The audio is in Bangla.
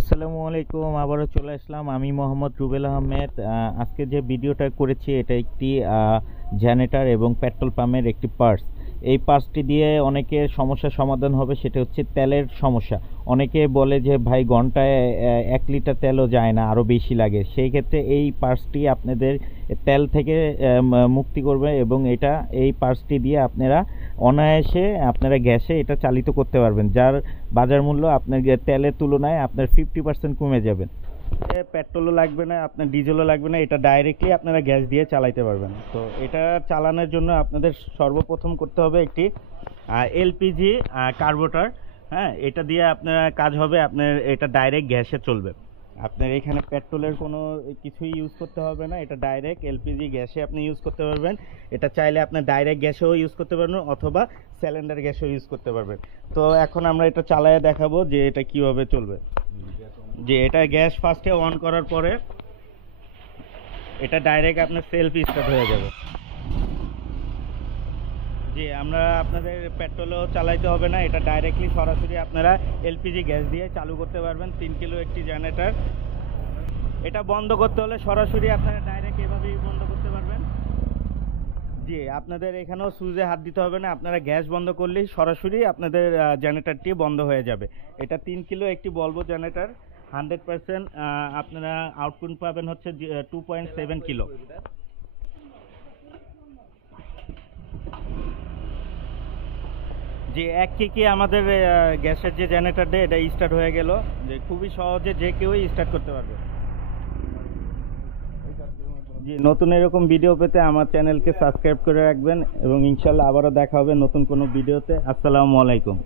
আসসালামু আলাইকুম। আবারও চলে আসলাম আমি মোহাম্মদ রুবেল আহমেদ। আজকে যে ভিডিওটা করেছি এটা একটি জেনারেটর এবং পেট্রোল পাম্পের একটি পার্টস। এই পার্টসটি দিয়ে অনেকের সমস্যার সমাধান হবে, সেটা হচ্ছে তেলের সমস্যা। অনেকে বলে যে ভাই ঘন্টায় 1 লিটার তেলও যায় না, আরও বেশি লাগে। সেই ক্ষেত্রে এই পার্টসটি আপনাদের তেল থেকে মুক্তি করবে এবং এই পার্টসটি দিয়ে আপনারা অনায়াসে আপনারা গ্যাসে এটা চালিত করতে পারবেন, যার বাজার মূল্য আপনার তেলের তুলনায় আপনার 50% কমে যাবে। পেট্রোলও লাগবে না, আপনার ডিজেলও লাগবে না, এটা ডাইরেক্টলি আপনারা গ্যাস দিয়ে চালাইতে পারবেন। তো এটা চালানোর জন্য আপনাদের সর্বপ্রথম করতে হবে একটি এলপিজি কার্বোরেটর। হ্যাঁ, এটা দিয়ে আপনার কাজ হবে, আপনার এটা ডাইরেক্ট গ্যাসে চলবে। আপনার এখানে পেট্রোলের কোনো কিছুই ইউজ করতে হবে না, এটা ডাইরেক্ট এলপিজি গ্যাসে আপনি ইউজ করতে পারবেন। এটা চাইলে আপনি ডাইরেক্ট গ্যাসেও ইউজ করতে পারবেন অথবা সিলিন্ডার গ্যাসেও ইউজ করতে পারবেন। তো এখন আমরা এটা চালায় দেখাবো যে এটা কিভাবে চলবে। যে এটা গ্যাস ফার্স্টে অন করার পরে এটা ডাইরেক্ট আপনার সেলফ স্টার্ট হয়ে যাবে। জি, আমরা আপনাদের পেট্রোলও চালাইতে হবে না, এটা ডাইরেক্টলি সরাসরি আপনারা এলপিজি গ্যাস দিয়ে চালু করতে পারবেন। 3 কিলো একটি জেনারেটর। এটা বন্ধ করতে হলে সরাসরি আপনারা ডাইরেক্ট এভাবেই বন্ধ করতে পারবেন। জি, আপনাদের এখানেও সুইচে হাত দিতে হবে না, আপনারা গ্যাস বন্ধ করলেই সরাসরি আপনাদের জেনারেটরটি বন্ধ হয়ে যাবে। এটা 3 কিলো একটি বলবো জেনারেটর। 100% আপনারা আউটপুট পাবেন হচ্ছে 2.7 কিলো। যে এক কি আমাদের গ্যাসের যে জেনারেটর এটা স্টার্ট হয়ে গেল। যে খুবই সহজে যে কেউই স্টার্ট করতে পারবে। জি, নতুন এরকম ভিডিও পেতে আমার চ্যানেলকে সাবস্ক্রাইব করে রাখবেন এবং ইনশাল্লাহ আবারও দেখা হবে নতুন কোনো ভিডিওতে। আসসালামু আলাইকুম।